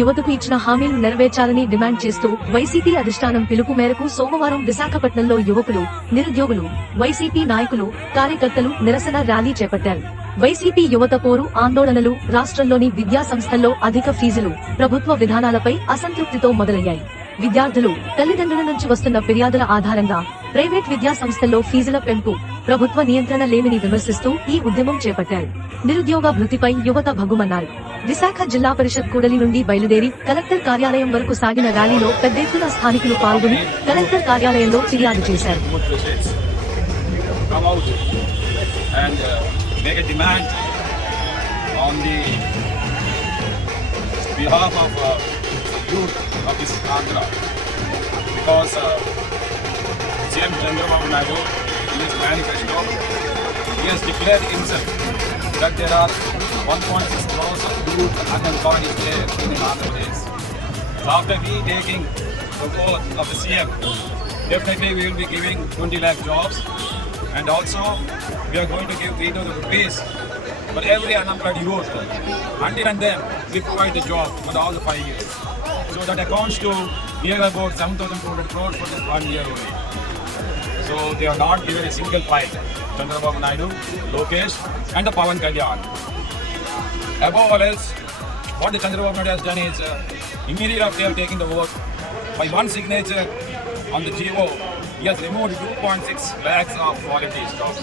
యువతకు ఇచ్చిన హామీలు నెరవేర్చాలని డిమాండ్ చేస్తూ వైసీపీ అధిష్టానం పిలుపు మేరకు సోమవారం విశాఖపట్నంలో యువకులు, నిరుద్యోగులు, వైసీపీ నాయకులు, కార్యకర్తలు నిరసన ర్యాలీ చేపట్టారు. వైసీపీ యువత పోరు ఆందోళనలు రాష్ట్రంలోని విద్యా సంస్థల్లో అధిక ఫీజులు, ప్రభుత్వ విధానాలపై అసంతృప్తితో మొదలయ్యాయి. విద్యార్థులు, తల్లిదండ్రుల నుంచి వస్తున్న ఫిర్యాదుల ఆధారంగా ప్రైవేట్ విద్యా సంస్థల్లో ఫీజుల పెంపు, ప్రభుత్వ నియంత్రణ లేమిని విమర్శిస్తూ ఈ ఉద్యమం చేపట్టారు. నిరుద్యోగ భృతిపై యువత భగ్గుమన్నారు. విశాఖ జిల్లా పరిషత్ కూడలి నుండి బయలుదేరి కలెక్టర్ కార్యాలయం వరకు సాగిన ర్యాలీలో పెద్ద ఎత్తున స్థానికులు పాల్గొని కలెక్టర్ కార్యాలయంలో ఫిర్యాదు చేశారు. of this Andhra, because CM Chandrababu Naidu in his manifesto he has declared himself that there are 1.6 crores of youth unemployed there in Andhra Pradesh. So after we taking the oath of the CM, definitely we will be giving 20 lakh jobs, and also we are going to give 3,000 rupees for every unemployed youth. Until and then we provide the job for all the 5 years. So that accounts to near about 7,200 crores for this 1 year only. So they have not given a single fight. Chandrababu Naidu, Lokesh and the Pawan Kalyan. Above all else, what the Chandrababu Naidu has done is immediately after taking the vote, by one signature on the GO, he has removed 2.6 lakhs of volunteer jobs,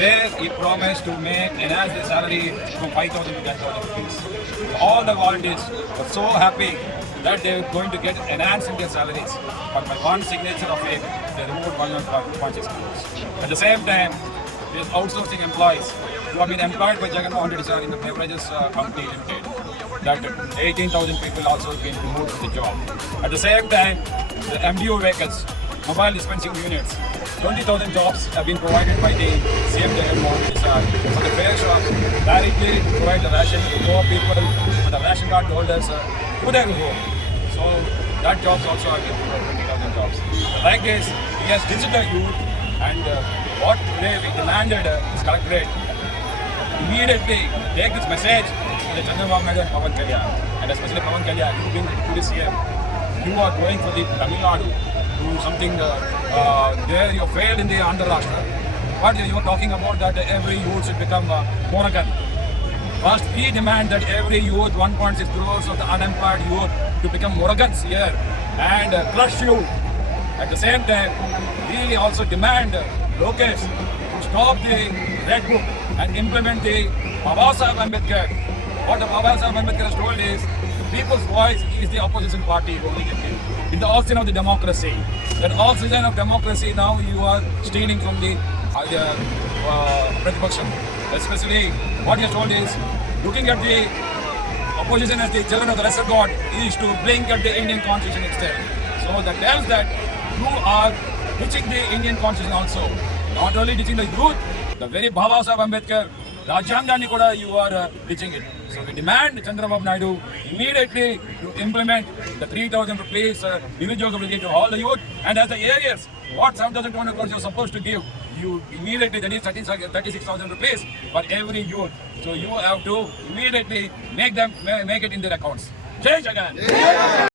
where he promised to enhance the salary from 5,000 to 10,000 rupees. All the volunteers were so happy that they were going to get enhanced in their salaries. But by one signature of him, they removed 1.6 crores. At the same time, there is outsourcing employees who have been employed by Jagannath Reddy sir in the beverages company limited. That 18,000 people also have been removed from the job. At the same time, the MDO vehicles, mobile dispensing units, 20,000 jobs have been provided by the CM Jagannath Reddy sir. So the fair shops directly provide the ration to poor people, and the ration card holders to their home. So that jobs also are given for 20,000 jobs. Like this, he has digital youth, and what they demanded is collectorate. Immediately take this message to the Chandrababu Naidu and Pawan Kalyan, and especially Pawan Kalyan, you being to the CM, you are going for the Tamil Nadu, do something there you failed in the Andhra Rashtra. But you are talking about that every youth should become Moragan. First, we demand that every youth, 1.6 crores of the unemployed youth, to become Moragans here and crush you. At the same time, we also demand Lokesh to stop the Red Book and implement the Baba Saheb Ambedkar. What the Baba Saheb Ambedkar has told is, the people's voice is the opposition party holding it in the oxygen of the democracy. That oxygen of democracy now you are stealing from the Pratipaksham. Especially what he has told is, looking at the opposition as the children of the lesser god is to blink at the Indian constitution itself. So that tells that you are ditching the Indian constitution also. Not only ditching the youth, the very Baba Saheb Ambedkar, Rajyangaani kuda you are ditching it. So we demand Chandrababu Naidu immediately to implement the 3,000 rupees Nirujoga Bhriti to all the youth, and as the areas, what 7,200 crores you are supposed to give, you immediately, that is 36,000 rupees for every youth. So you have to immediately make it in their accounts. Jai Jagan!